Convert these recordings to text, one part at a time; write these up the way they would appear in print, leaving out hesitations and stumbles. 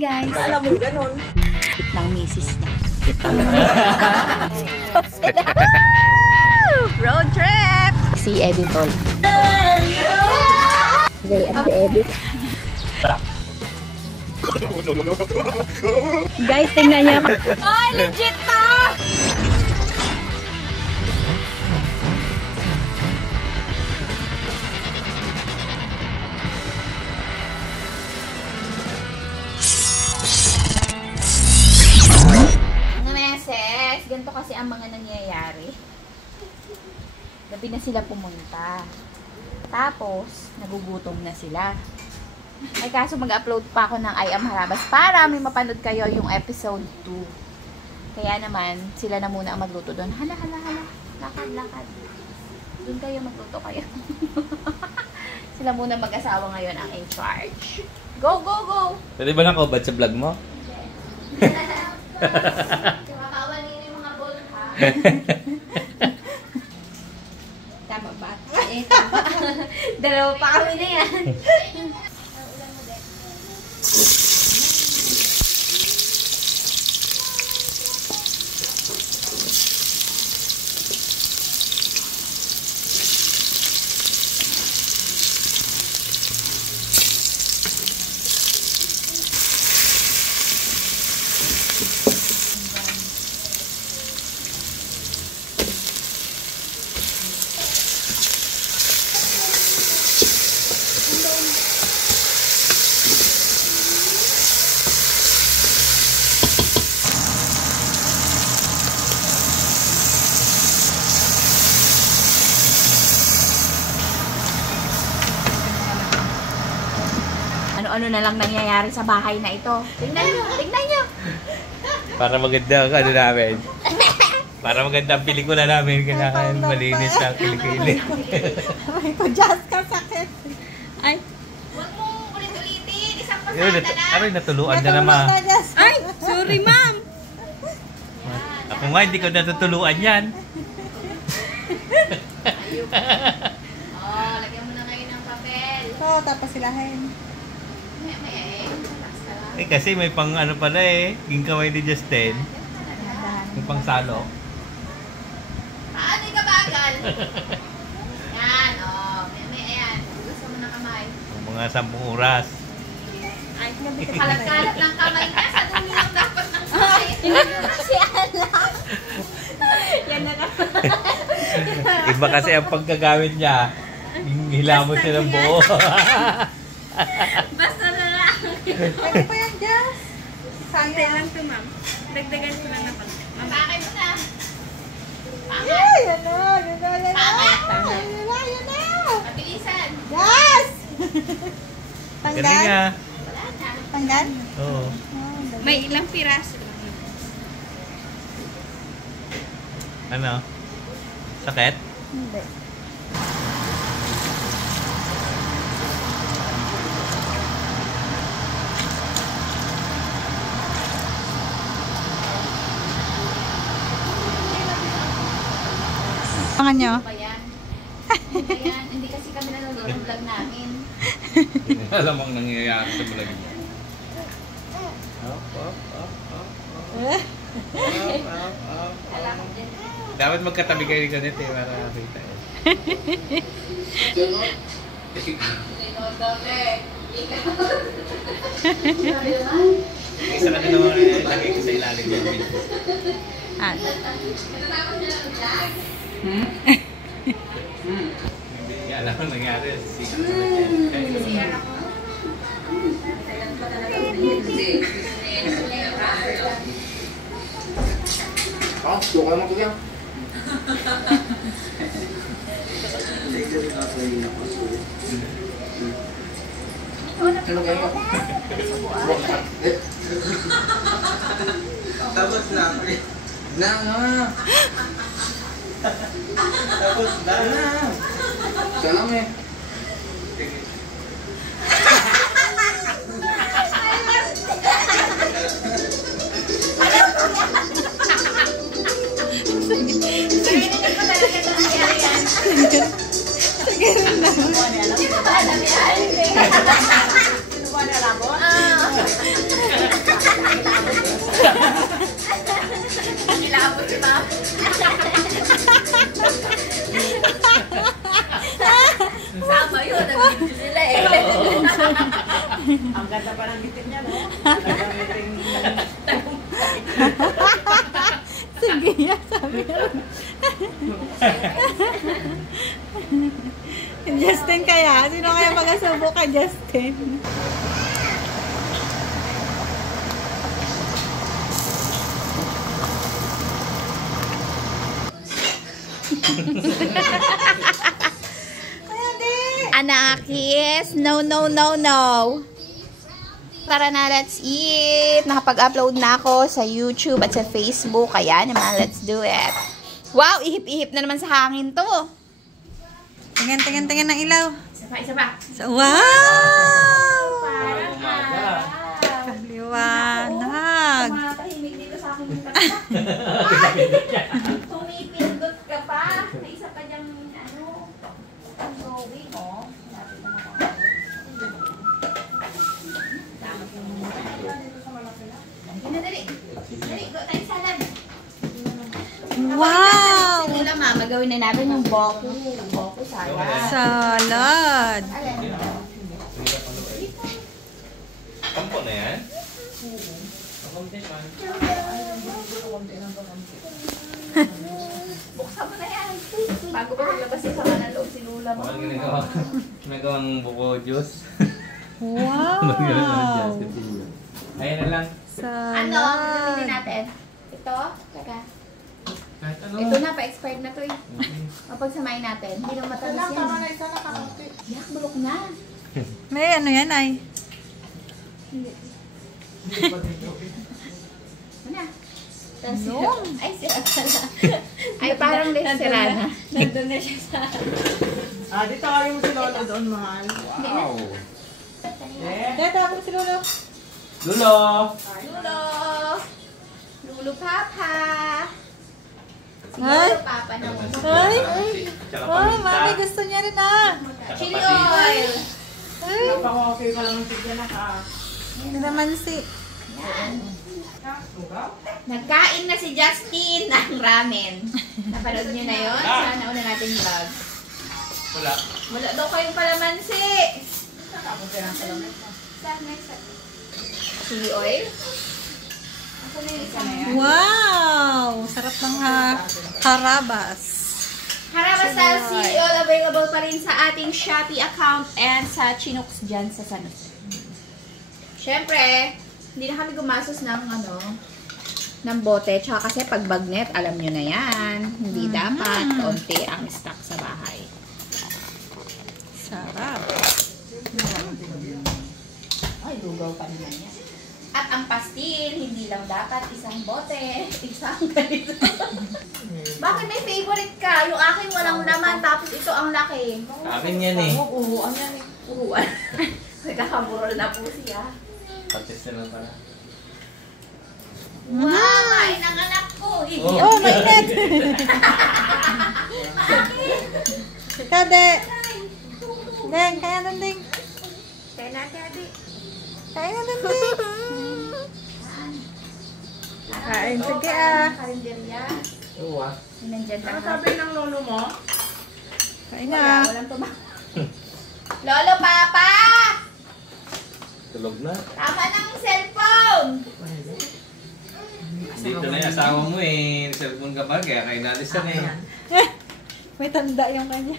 Guys, Alam mo, ganun. ng misis niya. Road trip! Si Eddie Tol. Okay, ang si Eddie. Guys, tingnan niya. Oh, legit to! Ganito kasi ang mga nangyayari. Gabi na sila pumunta. Tapos, nagugutom na sila. Ay kaso mag-upload pa ako ng I Am Harabas para may mapanood kayo yung episode 2. Kaya naman, sila na muna ang magluto doon. Hala. Lakad. Doon kayo magluto kayo. Sila muna mag-asawa ngayon ang in charge. Go! Pwede ba nakobad sa vlog mo? Tama ba? Tama. Dalawa pa kami na yan. Ano na lang nangyayari sa bahay na ito. Tingnan nyo. Para maganda ang ano namin. Para maganda ang pelikula namin. Kailangan malinis ang kilikili. Ay, just ka sakit. Ay. Huwag mo ulit-ulitin. Isang pasada na. Aray, natuluan na naman. Ay, sorry ma'am. Ako nga, hindi ko natutuluan yan. Oh, lagyan mo na ngayon ng papel. Oo, tapos silahin. Eh kasi may pang ano pala eh. Gingkaway ni Justin. May pang salo. Paano yung kabagal? Yan, oh. Ayan. Gusto mo ng kamay. Mga 10 oras. Ay, kalat-kalat ng kamay niya. Sa dulo lang dapat ng kamay. Hindi ko kasi alam. Yan na naman. Iba kasi ang pagkagamit niya. Hilamot siya ng buo. Basta na lang. Pwede pa yan, Jazz. Sante lang to, ma'am. Dagdagan ko lang naman. Mapakay mo na. Ay, yan na. Pangat. Yan na. Mabilisan. Yes! Galing Tanggal? nga. Wala na. Tanggal? Oo. May ilang piraso lang. Ano? Sakit? Hindi. Pangan nyo? Ano ba yan? Ano ba yan? Hindi kasi kami nanonood ng vlog namin. Hindi alam ang nangyayari sa vlog niya. Alam ko din. Dapat magkatabi kayo ganito eh para makita eh. Isa ka na naman eh, lagay ko sa ilalim yung video. Natatapos niya lang vlog. Hindi alam ang nangyari. CR ako. Kailan pa talaga suka naman ko yan. Ano kayo? Tapos na. Tapos na. Salam eh. Hindi ko ba alam yan? Sino ba nalabot? Ang ganda pa ng ngiti niya, no? Sige, sabi ko. Justin kaya? Sino kaya mag-asubo kay Justin? Anakis, no, no, no, no. Tara na, let's eat. Nakapag-upload na ako sa YouTube at sa Facebook. Kaya naman, let's do it. Wow, ihip-ihip na naman sa hangin to. Tingin ng ilaw. Isa pa. Wow! Parang Kaliwanag. Tumatahimik dito sa akin yung kanta. Tumipindot ka pa. May isa pa diyang, ang going, oh. Lapit na ako. Dali. Dali, go tayo salad. Wow! Nila, mama, gawin na natin yung boku. Boku salad. Salad. Kampo na yan? Kampo man. Buksan mo na yan. Bago pa maglabas yung sama ng loob si Lula mo. Bakit ginagawang buko juice? Wow! Ayan na lang. Ano? Gagawin Salad. natin. Ito? Teka. Kahit ano. Ito na, pa-expired na to eh. Kapag samayin natin, hindi na matalas yan. isa na kakunti. Yak, bulok na. May ano yan ay? Ano? Ay, sira pala. Ay, parang sira na. Nandun na siya sa... Dito kayo mo si Lolo doon, mahal. Wow. Dito ako si Lolo. Dulo! Lulo! Lulo Papa! Ay? Siguro Papa na mo. Ay! Tsaka Oh, paminta. mami, gusto niya rin ah. Tsaka Chili patis. oil! Ay! Napaka-okay ka lang sigyan na ka. Hindi naman si... Yan. Nagkain na si Justin ng ramen. Napanood nyo na yun? Sana una natin vlog. Wala. Wala daw kayong palamansi. Chili oil? Asan na yung isa na yan? Wow! Sarap ng harabas. Harabas style chili oil available pa rin sa ating Shopee account and sa Chinooks dyan sa San Jose. Siyempre, hindi na kami gumasos ng ng bote. Tsaka kasi pag bagnet, alam nyo na yan. Hindi dapat konti ang stock sa bahay. Sarap. Ay, lugaw pa naman yan. At ang pastil, hindi lang dapat isang bote, isang ganito. Bakit may favorite ka? Yung akin walang laman, tapos ito ang laki. Amin yan eh. Uruan yan eh. Uruan. Nagkakaburol na po siya. Patis na lang pala. Wow, kain ang anak ko. Oh, mainit! Ikaw, de. Deng, kaya nun, Deng. Kaya natin, Adi. Kaya nun, Deng. Kain, sige ah. Karinderya. Oo ah. Nandyan lang. ng lolo mo? Kain Wala, na. walang tumak. Lolo, Papa! Tulog na. Tama ng cellphone! Dito na yung asawa mo eh. Cellphone ka ba? Kaya kayo nalis na eh. May tanda yung kanya.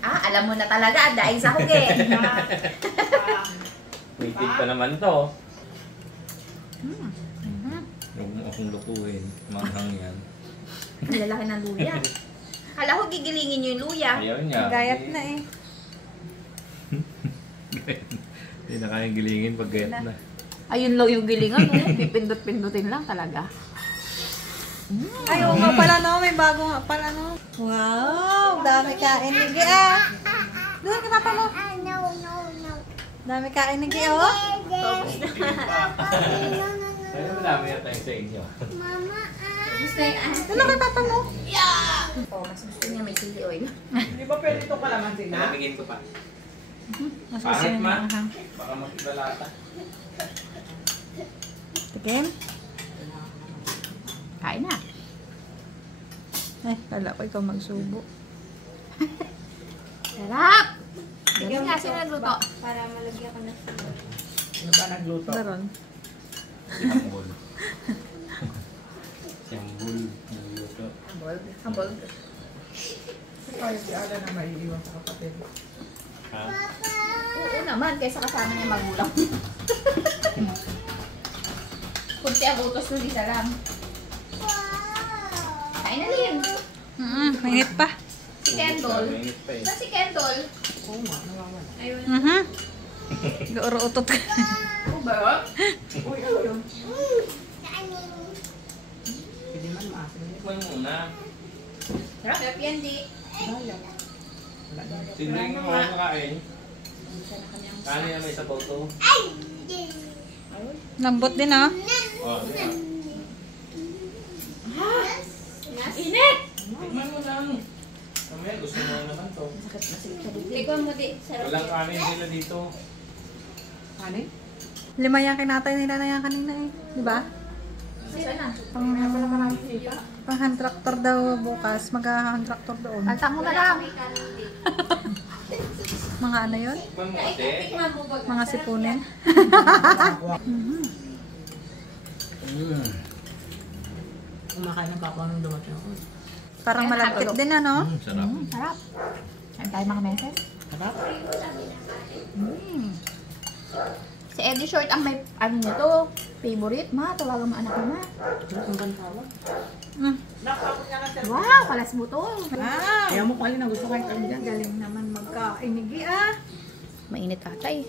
Ah, alam mo na talaga. Dahil sa hugin. May tip pa naman to. Huwag mo akong lukuhin. Manghang yan. Ang lalaki ng luya. Kala ko gigilingin niyo yung luya. Ayaw niya. Gayat na eh. Hindi na kayang gilingin pag gayat na. Ayun lang yung gilingan. Pipindot-pindutin lang talaga. Ay, oo nga pala no. May bago nga pala no. Wow! Dami kain ni Gi ah. Doon, kinapa mo. Dami kain ni Gi oh. Kaya madami yata yung sa inyo. Gusto yung Ano kay papa mo? Oh, mas gusto niya may chili oil. Di ba pwede ito kalaman sila? Nalabigin ko pa. Pangit ma. Baka makibalata. Tikim? Kain na. Ay, kala ko ikaw magsubo. Sarap! Yun nga, sino nagluto? Para malagyan ko na sila. Ano ba nagluto? Meron. Siyambol. Siyambol. Nagluto. Hambol. Kahit si Ala na maiiwan sa kapatid. Ha? Oo naman, kaysa kasama niya magulang. Kunti ang utos nun, isa lang. Kain na din. Mainit pa. Si Kendall. Mainit pa eh. Saan si Kendall? Oo nga, nawawala. Ayun. Gauro-utot ka. Oo ba? Uy, ano yun? Pwede man maasin. Tikman muna. Sarap yan, di. Wala na. Sino yung mga makain? Kano yung may sabaw to? Lambot din ah. Oh, diba? Init! Tikman mo lang. Mamaya gusto mo naman to. Ikaw mo di. Sarap Walang yan. kanin sila dito. Ano eh? 5 yan kinatay nila na yan kanina eh. Di ba? Saan na? Pang hand tractor daw bukas. Mag-hand tractor doon. Altang mo na lang. Mga ano yun? Tikman mo kasi. Tikman mo ba? Mga sipunin. Kumakain ng papa nung dumating ako. Parang malapit din ano? Sarap. Sarap. Saan tayo mga meses? Sarap. Si Eddie Short ang may, ano nito, favorite. Ma, tawagan mo anak mo, ma. Ang bantawa. Nakapot nga na siya. Wow, kalas mo to. Wow! Kaya mo kung alin ang gusto kain kami dyan. Galing naman magkainigi ah. Mainit atay.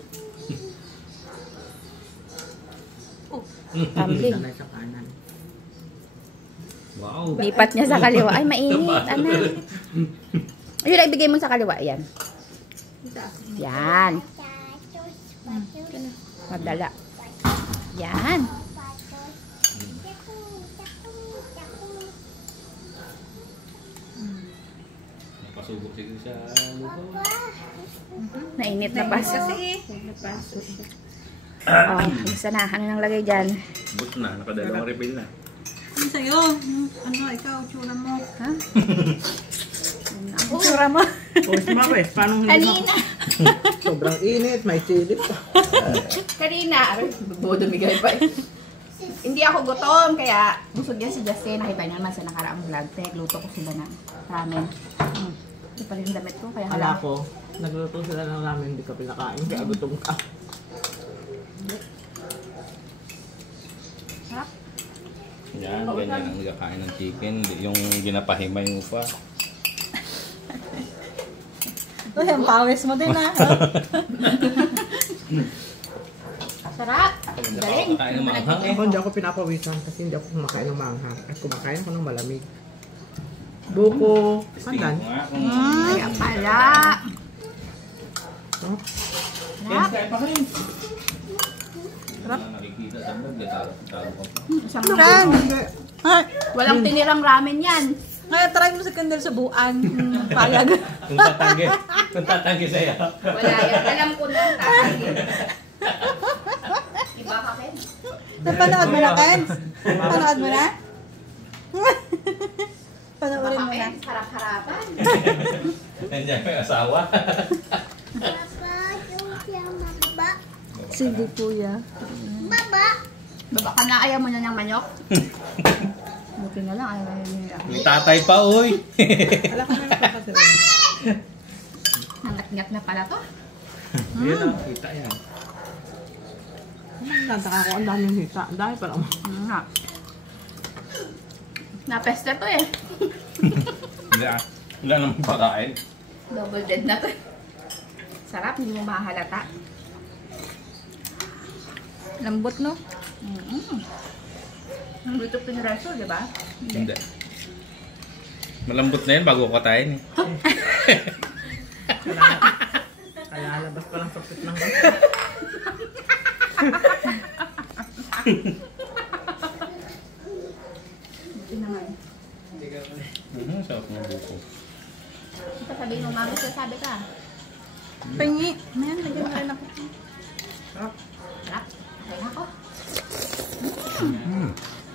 Hindi ka sa kanan. Wow. Lipat niya sa kaliwa. Ay, mainit, anak. Ayun, ibigay mo sa kaliwa. Yan. Yan. Madala. Yan. Napasubok siguro sa luto. Nainit na pa. Kasi Oh, gusto na. Ano nang lagay dyan? Buto na, nakadalawang refill na. ano sa'yo? Ano ikaw, tsura mo? Ha? Ang tsura mo? Pawis mo eh. Paano hindi Kanina. Sobrang init. May chili pa. Kanina. Bodo migay pa eh. Hindi ako gutom, kaya busog yan si Justin. Nakita niyo naman sa nakaraang vlog. Pinagluto ko sila ng ramen. Ito pala yung damit ko, kaya Hala ko, nagluto sila ng ramen, hindi ka pinakain. Kaya gutom ka. Sarap. Yan, ganyan ang nagkakain ng chicken. Yung ginapahimay mo pa. Uy, ang pawis mo din ah. Sarap. Galing. Nakakain ng maanghang eh. Ako hindi ako pinapawisan kasi hindi ako kumakain ng maanghang. At kumakain ako ng malamig. Buko. Pandan. Kaya pala. Oh, Sarap. Kain pa rin. Sarap. Nakikita sa vlog, talo ka pa. Isang Ran! Ay, walang tinirang ramen yan. kaya try mo sa kandil sa buwan. Payag. Kung tatanggi sa'yo. Wala yan. Alam ko na. Tatagin. Iba ka, Ken? Napanood mo na, Kens? Panood mo na? Iba Panoorin ka, mo na. Ken? Harap-harapan. Nandiyan may asawa. Sige, kuya. Baba ka na. Ayaw mo na ng manok? Buti na lang. Ayaw mo na. May tatay pa, uy. Alam ko na nakakasirin. Nangat-ngat na pala to. Yan ang kita yan. Nagtaka ko, ang daming hita. Ang dami pala. Nga. Napeste to eh. Wala naman pakain. Double dead na to. Sarap. Hindi mo mahalata. Lambot, no? Ang dito pinreso, di ba? Hindi. Malambot na yan bago katayin eh. Kaya labas pa lang sa pit ng Buti naman. Sarap ng buko. Ito sabihin mo, mami, sabi ka. Pingi. Ayan, lagyan mo rin ako. Sarap. Okay na ako.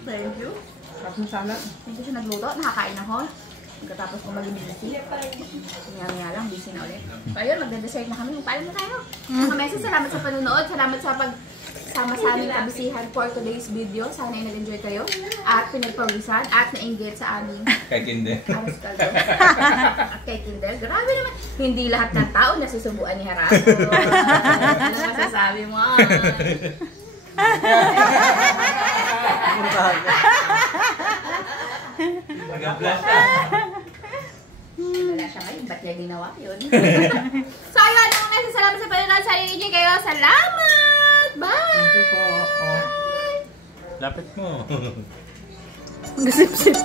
Thank you. Sarap ng salad. Hindi siya nagluto. Nakakain ako. Pagkatapos ko maging busy. Kaya lang, busy na ulit. So ayun, magde-decide na kami. Paalam na tayo. Mga meses, salamat sa panunood. Salamat sa pagsama sa aming kabisihan for today's video. Sana ay nag-enjoy kayo. At pinagpawisan. At nainggit sa aming Kahit hindi. aras kaldo. At kay Kindle. Grabe naman. Hindi lahat ng tao nasusubuan ni Harako. Ano masasabi mo? Nag-blast ka. Wala siya ngayon. Ba't niya ginawa yun? So ayun, mga meses, salamat sa panonood. Sana i-enjoy kayo. Salamat! Bye! Ito po. Lapit mo. Gasip-sip.